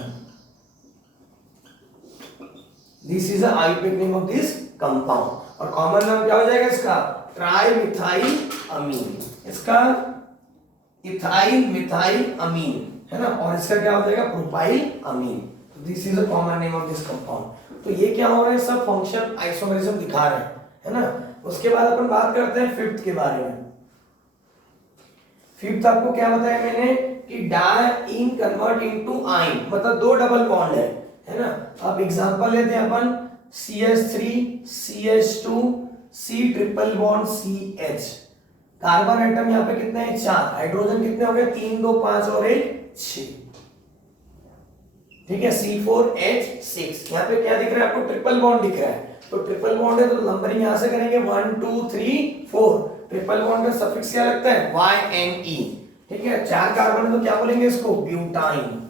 This is the Ayurvedic name of this compound, और कॉमन नाम क्या हो जाएगा इसका? ट्राई मिथाइल अमीन। इसका इथाइल मिथाइल अमीन है ना, और इसका क्या हो जाएगा? Propyl amine. This is a common name of this compound. तो ये क्या हो रहा है? सब फंक्शन आइसोमेरिज्म दिखा रहे हैं, है ना। उसके बाद अपन बात करते हैं फिफ्थ के बारे में। फिफ्थ आपको क्या बताया मैंने कि डाइन कन्वर्ट इनटू आइन, मतलब 2 डबल बॉन्ड है ना। अब एग्जांपल लेते हैं अपन CH3 CH2 C triple bond CH। Carbon atom यहाँ पे कितने हैं? 4। हाइड्रोजन कितने हो गए? 3 2 5 और 1 6। ठीक है, C4H6। यहाँ पे क्या दिख रहा है आपको? ट्रिपल बॉन्ड दिख रहा है। तो ट्रिपल बॉन्ड है तो नंबरिंग यहां से करेंगे 1 2 3 4। ट्रिपल बॉन्ड का सफिक्स क्या लगता है? YNE। ठीक है, 4 कार्बन है तो क्या बोलेंगे इसको? ब्यूटाइन।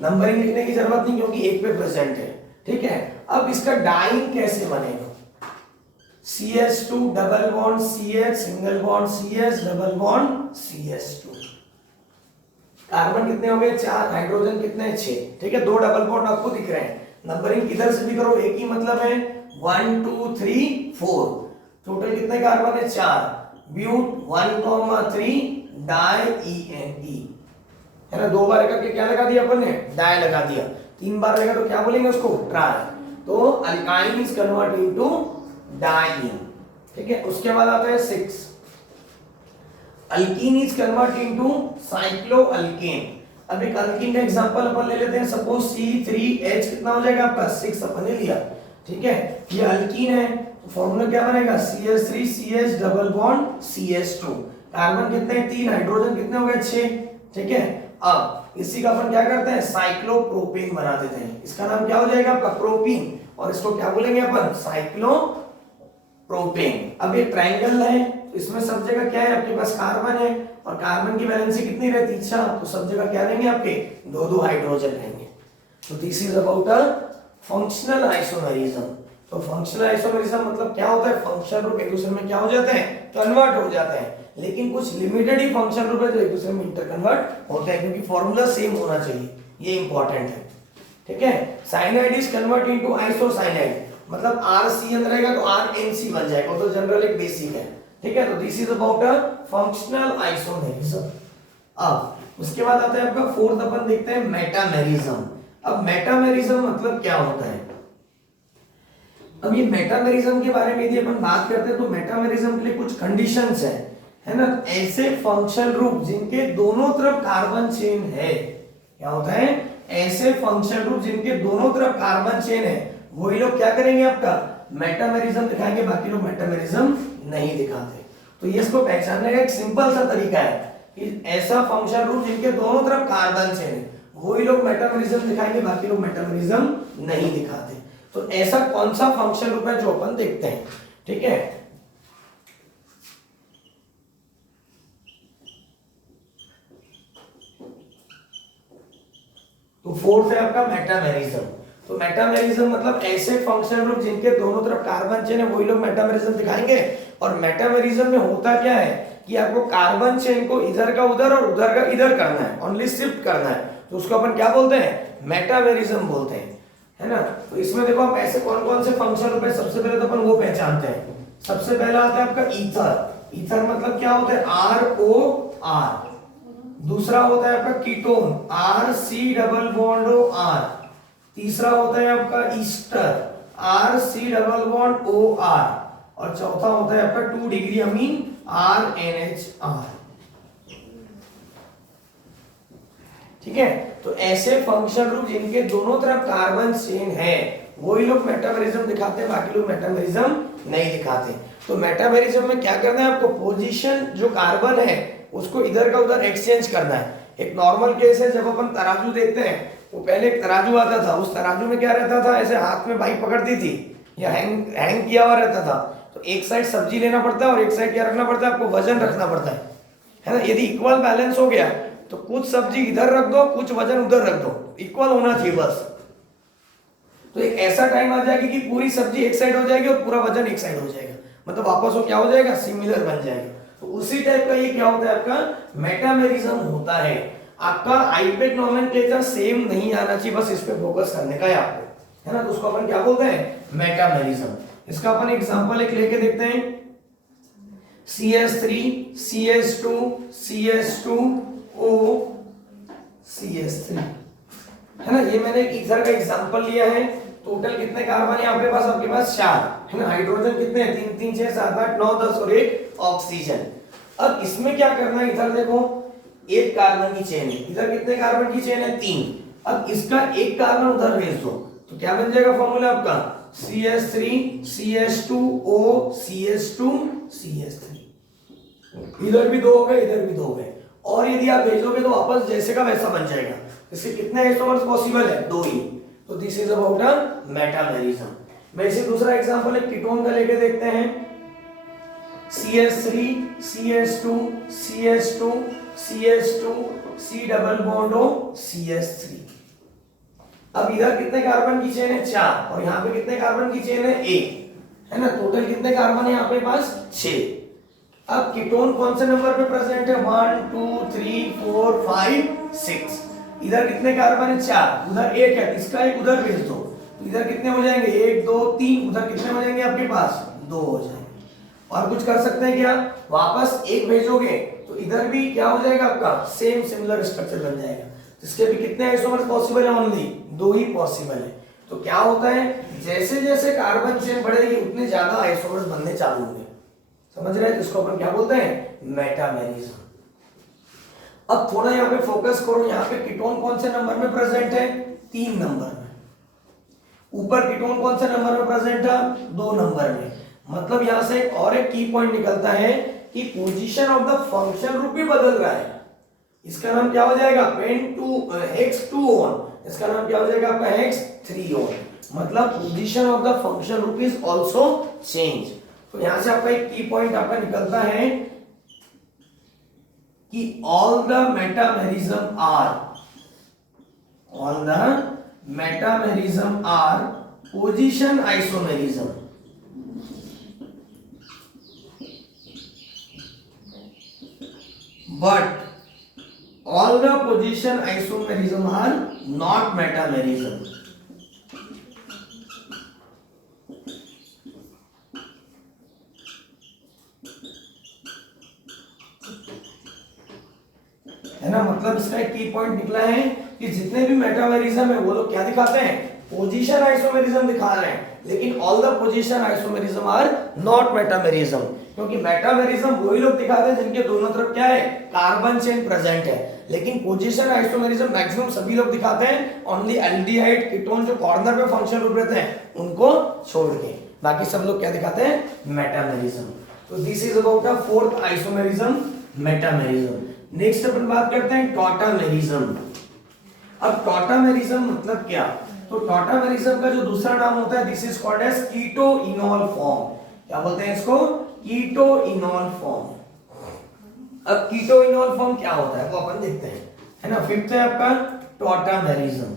नंबरिंग लिखने की जरूरत नहीं क्योंकि एक पे प्रेजेंट है। ठीक है, अब इसका डाइन कैसे बनेगा? CH2 double bond CH single bond CH double bond CH2। Carbon कितने हो गए? 4। हाइड्रोजन कितने हैं? 6। ठीक है, 2 डबल बॉन्ड आपको दिख रहे हैं। नंबरिंग किधर से भी करो एक ही मतलब है। 1 2 3 4। टोटल कितने कार्बन है? 4। ब्यूट 1 3 डाई ENE, है ना। 2 बार करके क्या लगा दिया अपन ने? डाई लगा दिया। 3 बार लगा तो क्या बोलेंगे उसको? ट्राई। तो alkyne is convert into diene. ठीक है, उसके बाद आता है 6। Alkene is convert into cycloalkane. अब एक अल्कीन का एग्जांपल अपन ले लेते हैं। सपोज C3H कितना हो जाएगा आपका? 6 अपन ने लिया। ठीक है, ये अल्कीन है तो फॉर्मूला क्या बनेगा CH3 CH double bond CH2। Carbon कितने हैं 3, हाइड्रोजन कितने हो गए 6। ठीक है, अब इसी का अपन क्या करते हैं साइक्लोप्रोपेन बना देते हैं। इसका नाम क्या हो जाएगा आपका प्रोपीन, और इसको क्या बोलेंगे अपन साइक्लोप्रोपेन। अब ये ट्रायंगल है तो इसमें सब जगह क्या है आपके पास कार्बन है, और कार्बन की वैलेंसी कितनी रहती है 6, तो सब जगह क्या रहेंगे आपके 2 हाइड्रोजन रहेंगे। तो this is about a functional isomerism. तो फंक्शनल आइसोमेरिज्म मतलब क्या होता है, फंक्शन रूप एक दूसरे में क्या हो जाते हैं कन्वर्ट हो जाते हैं, लेकिन कुछ लिमिटेड ही फंक्शन रूप है जो एक दूसरे में इंटर कन्वर्ट होते हैं, क्योंकि फॉर्मूला सेम होना चाहिए, ये इंपॉर्टेंट है। ठीक है, cyanide is convert into isocyanide, मतलब RCN रहेगा तो RNC बन जाएगा, तो जनरल एक बेसिक है। ठीक है, तो this is about a functional isomerism. अब उसके बाद आता है आपका फोर्थ, अपन देखते हैं मेटामेरिज्म। अब मेटामेरिज्म मतलब क्या होता है, अब ये मेटामेरिज्म के बारे में यदि अपन बात करते हैं तो मेटामेरिज्म के लिए कुछ कंडीशंस है ना। ऐसे फंक्शन रूप जिनके दोनों तरफ कार्बन चेन है, क्या होता है ऐसे फंक्शन रूप जिनके दोनों तरफ कार्बन चेन है, वही लोग क्या करेंगे आपका मेटामेरिज्म दिखाएंगे, बाकी लोग मेटामेरिज्म नहीं दिखाते। तो ये इसको पहचानने का एक सिंपल सा तरीका है कि ऐसा फंक्शन रूप जिनके दोनों तरफ कार्बन चेन है, वही लोग मेटामेरिज्म दिखाएंगे, बाकी लोग मेटामेरिज्म नहीं दिखाते। तो ऐसा कौन सा फंक्शन रूप है जो अपन देखते हैं। ठीक है, तो फोर्थ है आपका मेटामेरिज्म। तो मेटामेरिज्म मतलब ऐसे फंक्शन ग्रुप जिनके दोनों तरफ कार्बन चेन है, वही लोग मेटामेरिज्म दिखाएंगे। और मेटामेरिज्म में होता क्या है कि आपको कार्बन चेन को इधर का उधर और उधर का इधर करना है, ओनली शिफ्ट करना है, तो उसको अपन क्या बोलते हैं मेटामेरिज्म बोलते हैं, है ना। तो इसमें देखो आप ऐसे कौन कौन से फंक्शन ग्रुप है, सबसे पहले तो अपन वो पहचानते हैं। सबसे पहला आता है आपका ईथर। ईथर मतलब क्या होता है ROR। दूसरा होता है आपका ketone RC double bond OR। तीसरा होता है आपका Easter RC double bond OR। और चौथा होता है आपका 2 डिग्री अमीन RNHR। ठीक है, तो ऐसे फंक्शन ग्रुप जिनके दोनों तरफ कार्बन चेन है, वही लोग मेटामेरिज्म दिखाते हैं, बाकी लोग मेटामेरिज्म नहीं दिखाते। तो मेटामेरिज्म में क्या करना है आपको, पोजीशन जो कार्बन है उसको इधर का उधर एक्सचेंज करना है। एक नॉर्मल केस है, जब अपन तराजू देखते हैं तो पहले एक तराजू आता था, उस तराजू में क्या रहता था, ऐसे हाथ में बाइक पकड़ती थी या हैंग किया हुआ रहता था। तो एक साइड सब्जी लेना पड़ता है और एक साइड क्या रखना पड़ता है, आपको वजन रखना पड़ता है ना। यदि इक्वल बैलेंस हो गया तो कुछ सब्जी इधर रख दो, कुछ वजन उधर रख दो, इक्वल होना चाहिए बस। तो एक ऐसा टाइम आ जाएगा कि पूरी सब्जी एक साइड हो जाएगी और पूरा वजन एक साइड हो जाएगा, मतलब वापस वो क्या हो जाएगा, सिमिलर बन जाएगा। तो उसी टाइप का ये क्या होता है आपका मेटामेरिज्म होता है। आपका आईपेक नोमेनक्लेचर सेम नहीं आना चाहिए, बस इस पे फोकस करने का है आपको, है ना। तो उसको अपन क्या बोलते हैं मेटामेरिज्म। इसका अपन एग्जांपल एक लेके देखते हैं, CH3 CH2 CH2 O CH3, है ना। ये मैंने एक ईथर का एग्जांपल लिया है। टोटल कितने कार्बन है आपके पास, आपके पास 4 है ना। हाइड्रोजन कितने हैं, 3 3 6 7 8 9 10 और एक ऑक्सीजन। अब इसमें क्या करना है, इधर देखो एक कार्बन की चेन है, इधर कितने कार्बन की चेन है 3। अब इसका एक कार्बन उधर भेज दो तो क्या बन जाएगा फॉर्मूला आपका CH3 CH2O CH2 CH3। इधर भी 2 हो गए, इधर भी 2 हो गए, और यदि आप भेजोगे तो वापस जैसे का वैसा बन जाएगा। इसके कितने आइसोमर्स पॉसिबल है, 2 ही। तो this is about a metamerism. वैसे दूसरा एग्जांपल एक कीटोन का लेके देखते हैं, CH3 CH2 CH2 CH2 C double bond O CH3। अब इधर कितने कार्बन की चेन है 4, और यहाँ पे कितने कार्बन की चेन है 1, है ना। टोटल कितने कार्बन है यहाँ पे पास 6। अब कीटोन कौन से नंबर पे प्रेजेंट है, 1 2 3 4 5 6। इधर कितने कार्बन है 4, उधर 1 है, इसका एक उधर भेज दो तो इधर कितने हो जाएंगे 1 2 3, उधर कितने हो जाएंगे आपके पास 2 हो जाएंगे। और कुछ कर सकते हैं क्या, वापस 1 भेजोगे तो इधर भी क्या हो जाएगा आपका सेम सिमिलर स्ट्रक्चर बन जाएगा। इसके भी कितने आइसोमर्स पॉसिबल है, ओनली 2 ही पॉसिबल है। तो क्या होता है, जैसे जैसे कार्बन चेन बढ़ेगी उतने ज्यादा आइसोमर्स बनने चालू होंगे, समझ रहे हैं। इसको अपन क्या बोलते हैं मेटामेरिज्म। अब थोड़ा यहाँ पे फोकस करो, यहाँ पे कीटोन कौन से नंबर में प्रेजेंट है, 3 नंबर में। ऊपर कीटोन कौन से नंबर में प्रेजेंट है, 2 नंबर में। मतलब यहां से और एक की पॉइंट निकलता है कि position of the function group भी बदल रहा है। इसका नाम क्या हो जाएगा, x2 ऑन, इसका नाम क्या हो जाएगा आपका x3 ऑन, मतलब position of the function group is also change. तो यहां से आपका एक की पॉइंट आपका निकलता है कि all the metamerism are position isomerism. But all the position isomerism are not metamerism. है ना, मतलब इसका एक की पॉइंट निकला है कि जितने भी मेटामेरिज्म है वो लोग क्या दिखाते हैं, पोजीशन आइसोमेरिज्म दिखा रहे हैं, लेकिन all the position isomerism are not metamerism, क्योंकि मेटामेरिज्म वही लोग दिखाते हैं जिनके दोनों तरफ क्या है, कार्बन चेन प्रेजेंट है, लेकिन पोजीशन आइसोमेरिज्म मैक्सिमम सभी लोग दिखाते हैं, ओनली एल्डिहाइड कीटोन जो कॉर्नर पे फंक्शन ग्रुप रहते हैं उनको छोड़ के, बाकी सब लोग क्या दिखाते हैं, मेटामेरिज्म। तो this is about the fourth isomerism, metamerism. Next अपन बात करते हैं टॉटामेरिज्म। अब टॉटामेरिज्म मतलब क्या, तो टॉटामेरिज्म का जो दूसरा नाम होता है this is called as keto enol form. क्या बोलते हैं इसको, कीटोइनॉल फॉर्म। अब कीटोइनॉल फॉर्म क्या होता है वो अपन देखते हैं, है ना। फिफ्थ है आपका टॉटामेरिज्म।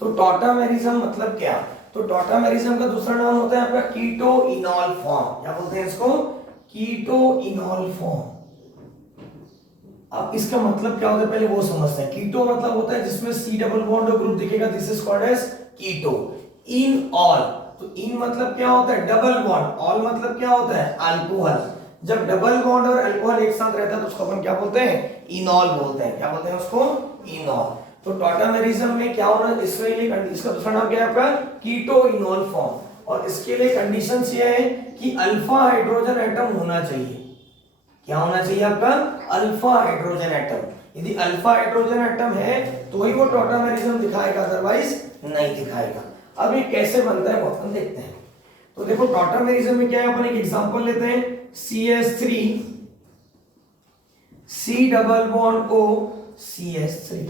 तो टॉटामेरिज्म मतलब क्या, तो टॉटामेरिज्म का दूसरा नाम होता है आपका कीटोइनॉल फॉर्म। क्या बोलते हैं इसको, कीटोइनॉल फॉर्म। अब इसका मतलब क्या होता है पहले वो समझते हैं। कीटो मतलब होता है जिसमें C डबल बॉन्ड और ग्रुप दिखेगा, this is called as keto. In all, तो इन मतलब क्या होता है, डबल बॉन्ड, ऑल मतलब क्या होता है, अल्कोहल। जब डबल बॉन्ड और अल्कोहल एक साथ रहता है तो उसको अपन क्या बोलते हैं, इनॉल बोलते हैं। क्या बोलते हैं उसको, इनॉल। तो टॉटामेरिज्म में क्या होना, इसके लिए इसका दूसरा नाम क्या है आपका, कीटोइनॉल फॉर्म, और इसके लिए कंडीशंस ये है कि अल्फा हाइड्रोजन एटम होना चाहिए। क्या होना चाहिए आपका, अल्फा हाइड्रोजन एटम। यदि अल्फा हाइड्रोजन एटम है तो ही वो टॉटामेरिज्म दिखाएगा, अदरवाइज नहीं दिखाएगा। अब ये कैसे बनता है वो अपन देखते हैं। तो देखो टॉटामेरिज्म में क्या है, अपन एक एग्जांपल लेते हैं, CH3 C double bond O CH3,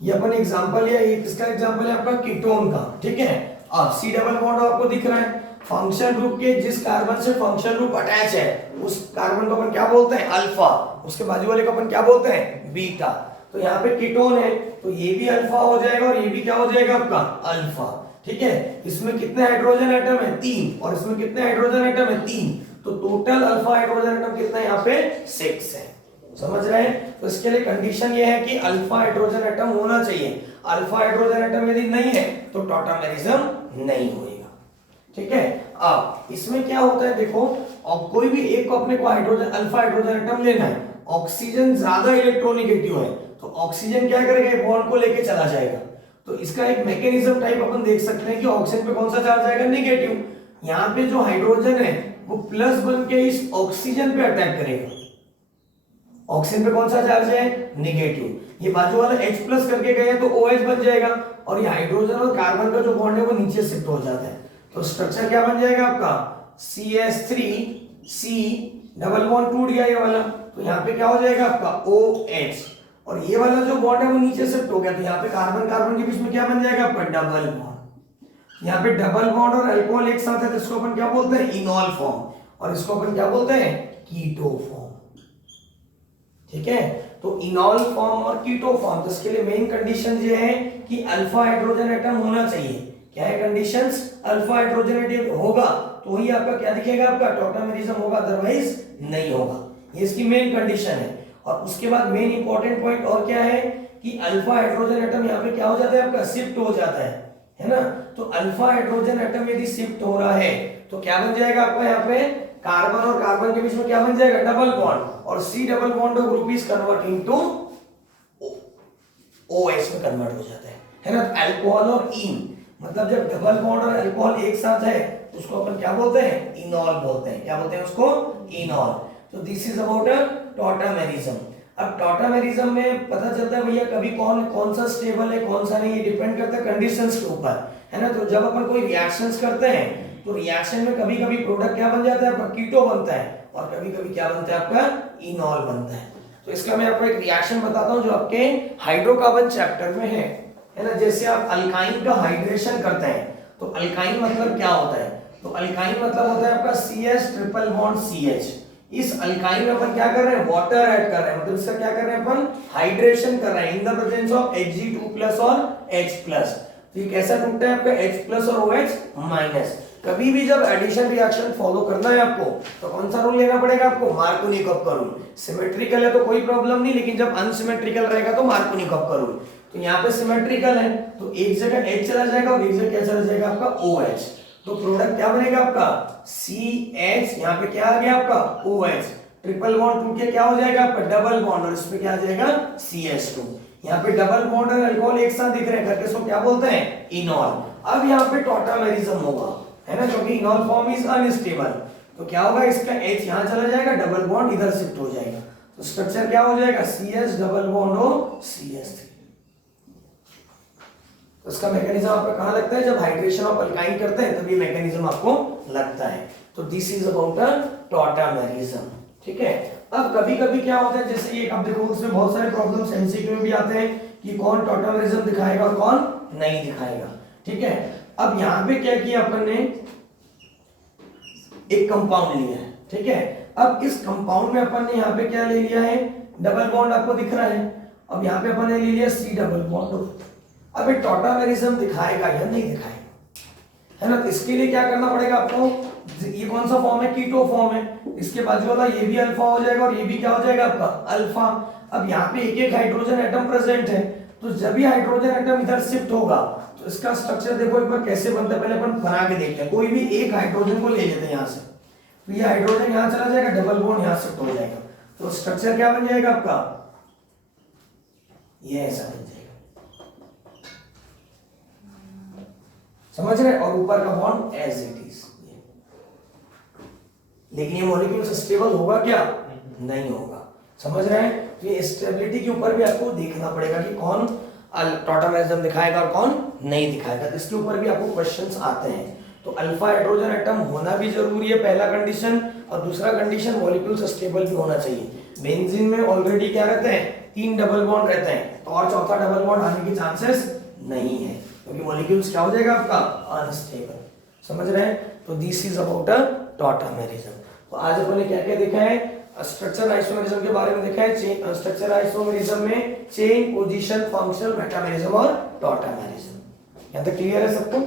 ये अपन एग्जांपल लिया। ये किसका एग्जांपल है आपका, कीटोन का, ठीक है। अब C डबल बॉन्ड आपको दिख रहा है, फंक्शन ग्रुप के जिस कार्बन से फंक्शन ग्रुप अटैच है उस कार्बन को अपन क्या बोलते हैं, अल्फा, उसके बाजू वाले को अपन क्या बोलते हैं, बीटा। तो यहाँ पे कीटोन है तो ये भी अल्फा हो जाएगा और ये भी क्या हो जाएगा आपका, अल्फा, ठीक है। इसमें कितने हाइड्रोजन एटम है, 3, और इसमें कितने हाइड्रोजन एटम है, 3, तो टोटल अल्फा हाइड्रोजन एटम कितना है यहाँ पे, 6 है। समझ रहे हैं। तो इसके लिए कंडीशन ये है कि अल्फा हाइड्रोजन एटम होना चाहिए। अल्फा हाइड्रोजन एटम यदि नहीं है तो टॉटामेरिज्म नहीं होएगा, ठीक है। अब इसमें क्या होता है देखो, और कोई भी एक को अपने को हाइड्रोजन अल्फा हाइड्रोजन एटम लेना है, ऑक्सीजन ज्यादा इलेक्ट्रोनेगेटिव है तो ऑक्सीजन क्या करेगा, बॉन्ड को लेके चला जाएगा। तो इसका एक मैकेनिज्म टाइप अपन देख सकते हैं कि ऑक्सीजन पे कौन सा चार्ज आएगा, नेगेटिव। यहाँ पे जो हाइड्रोजन है वो प्लस बन के इस ऑक्सीजन पे अटैक करेगा। ऑक्सीजन पे कौन सा चार्ज है, नेगेटिव। ये बाजू वाला H प्लस करके गया तो OH बन जाएगा, और ये हाइड्रोजन और कार्बन का जो बॉन्ड है वो नीचे शिफ्ट हो जाता है। तो स्ट्रक्चर क्या बन जाएगा आपका, CH3C डबल बॉन्ड टूट गया ये वाला, तो यहाँ पे क्या हो जाएगा आपका OH, और ये वाला जो बॉन्ड है वो नीचे शिफ्ट हो गया, तो यहाँ पे कार्बन कार्बन के बीच में क्या बन जाएगा आपका, डबल बॉन्ड। यहाँ पे डबल बॉन्ड और अल्कोहल एक साथ है तो इसको अपन क्या बोलते हैं, इनॉल फॉर्म, और इसको अपन क्या बोलते हैं, कीटो फॉर्म, ठीक है। तो इनॉल फॉर्म और कीटो फॉर्म, तो इसके लिए मेन कंडीशन ये है कि अल्फा हाइड्रोजन एटम होना चाहिए। क्या है कंडीशंस, अल्फा हाइड्रोजन एटम होगा तो ही आपका क्या दिखेगा, आपका टॉटामेरिज्म होगा, अदरवाइज नहीं होगा। ये इसकी मेन कंडीशन है। और उसके बाद मेन इंपॉर्टेंट पॉइंट और क्या है कि अल्फा हाइड्रोजन एटम यहाँ पे क्या हो जाता है आपका, शिफ्ट हो जाता है ना। तो अल्फा हाइड्रोजन एटम यदि शिफ्ट हो रहा है तो क्या बन जाएगा आपका, यहाँ पे कार्बन और कार्बन के बीच में क्या बन जाएगा, डबल बॉन्ड, और C double bond group is convert into OH में कन्वर्ट हो जाता है ना। अल्कोहल और इन, मतलब जब डबल बॉन्ड और अल्कोहल एक साथ है उसको अपन क्या बोलते हैं, इनॉल बोलते हैं। क्या बोलते हैं उसको, इनॉल। तो दिस इज अबाउट अ टॉटामेरिज्म। अब टॉटामेरिज्म में पता चलता है भैया कभी कौन सा स्टेबल है कौन सा नहीं, ये डिपेंड करता है कंडीशंस के ऊपर, है ना। तो जब अपन कोई रिएक्शंस करते हैं तो रिएक्शन में कभी कभी प्रोडक्ट क्या बन जाता है आपका, कीटो बनता है, और कभी कभी क्या बनता है आपका, इनॉल बनता है। तो इसका मैं आपको एक रिएक्शन बताता हूं जो आपके हाइड्रोकार्बन चैप्टर में है ना। जैसे आप अल्काइन का हाइड्रेशन करते हैं तो अल्काइन मतलब क्या होता है, तो अल्काइन मतलब होता है आपका CH ट्रिपल बॉन्ड CH। इस अल्काइन में अपन क्या कर रहे हैं, वाटर ऐड कर रहे हैं, मतलब इसका क्या कर रहे हैं अपन, हाइड्रेशन कर रहे हैं in the presence of Hg2+ और H+। तो ये कैसा टूटता है आपका, H+ और OH-। कभी भी जब एडिशन रिएक्शन फॉलो करना है आपको तो कौन सा रूल लेना पड़ेगा आपको, मार्कोनिकॉफ का रूल। सिमेट्रिकल है तो कोई प्रॉब्लम नहीं, लेकिन जब अनसिमेट्रिकल रहेगा तो मार्कोनिकॉफ का रूल। तो यहाँ पे सिमेट्रिकल है तो एक जगह H चला जाएगा और एक जगह क्या चला जाएगा आपका, OH। तो प्रोडक्ट क्या बनेगा आपका, CH, यहाँ पे क्या आ गया आपका, OH। ट्रिपल बॉन्ड टूट के क्या हो जाएगा आपका, डबल बॉन्ड, और इसमें क्या आ जाएगा, CH2। यहाँ पे डबल बॉन्ड और अल्कोहल एक साथ दिख रहे हैं करके इसको क्या बोलते हैं, इनॉल। अब यहाँ पे टॉटामेरिज्म होगा, है ना, क्योंकि इनॉल फॉर्म इज अनस्टेबल। तो क्या होगा, इसका H यहाँ चला जाएगा, डबल बॉन्ड इधर शिफ्ट हो जाएगा, तो स्ट्रक्चर क्या हो जाएगा, CH double bond O CH3। तो इसका मैकेनिज्म आपका कहाँ लगता है, जब हाइड्रेशन ऑफ अल्काइन करते हैं तब ये मैकेनिज्म आपको लगता है। तो दिस इज अबाउट अ टॉटामेरिज्म, ठीक है। अब कभी कभी क्या होता है, जैसे ये अब देखो उसमें बहुत सारे प्रॉब्लम्स एमसीक्यू में भी आते हैं कि कौन टॉटामेरिज्म दिखाएगा और कौन नहीं दिखाएगा, ठीक है। अब यहाँ पे क्या किया अपन ने, एक कंपाउंड लिया है, ठीक है। अब इस कंपाउंड में अपन ने यहाँ पे क्या ले लिया है, डबल बॉन्ड आपको दिख रहा है। अब यहाँ पे अपन ने ले लिया C डबल बॉन्ड। अब ये टॉटामेरिज्म दिखाएगा या नहीं दिखाएगा, है ना। तो इसके लिए क्या करना पड़ेगा आपको, ये कौन सा फॉर्म है, कीटो फॉर्म है, इसके बाजू वाला ये भी अल्फा हो जाएगा और ये भी क्या हो जाएगा आपका, अल्फा। अब यहाँ पे एक एक हाइड्रोजन एटम प्रेजेंट है, तो जब भी हाइड्रोजन एटम इधर शिफ्ट होगा तो इसका स्ट्रक्चर देखो एक बार कैसे बनता है, पहले अपन बना के देखते हैं। कोई भी एक हाइड्रोजन को ले लेते हैं यहाँ से, तो ये हाइड्रोजन यहाँ चला जाएगा, डबल बॉन्ड यहाँ शिफ्ट हो जाएगा, तो स्ट्रक्चर क्या बन जाएगा आपका, ये ऐसा बन जाएगा, समझ रहे। और ऊपर का बॉन्ड एज इट इज। लेकिन ये मॉलिक्यूल स्टेबल होगा क्या, नहीं होगा, समझ रहे हैं। तो ये स्टेबिलिटी के ऊपर भी आपको देखना पड़ेगा कि कौन टॉटामेरिज्म दिखाएगा और कौन नहीं दिखाएगा, तो इसके ऊपर भी आपको क्वेश्चंस आते हैं। तो अल्फा हाइड्रोजन एटम होना भी जरूरी है, पहला कंडीशन, और दूसरा कंडीशन मॉलिक्यूल स्टेबल भी होना चाहिए। बेंजीन में ऑलरेडी क्या रहते हैं, 3 डबल बॉन्ड रहते हैं, तो और चौथा डबल बॉन्ड आने की चांसेस नहीं है, क्योंकि मॉलिक्यूल्स क्या हो जाएगा आपका, अनस्टेबल, समझ रहे हैं। तो दिस इज अबाउट अ टॉटामेरिज्म। तो आज अपन ने क्या क्या देखा है, स्ट्रक्चर आइसोमेरिज्म के बारे में देखा है। स्ट्रक्चर आइसोमेरिज्म में चेन, पोजीशन, फंक्शनल, मेटामेरिज्म और टॉटामेरिज्म। यहाँ तक क्लियर है सबको।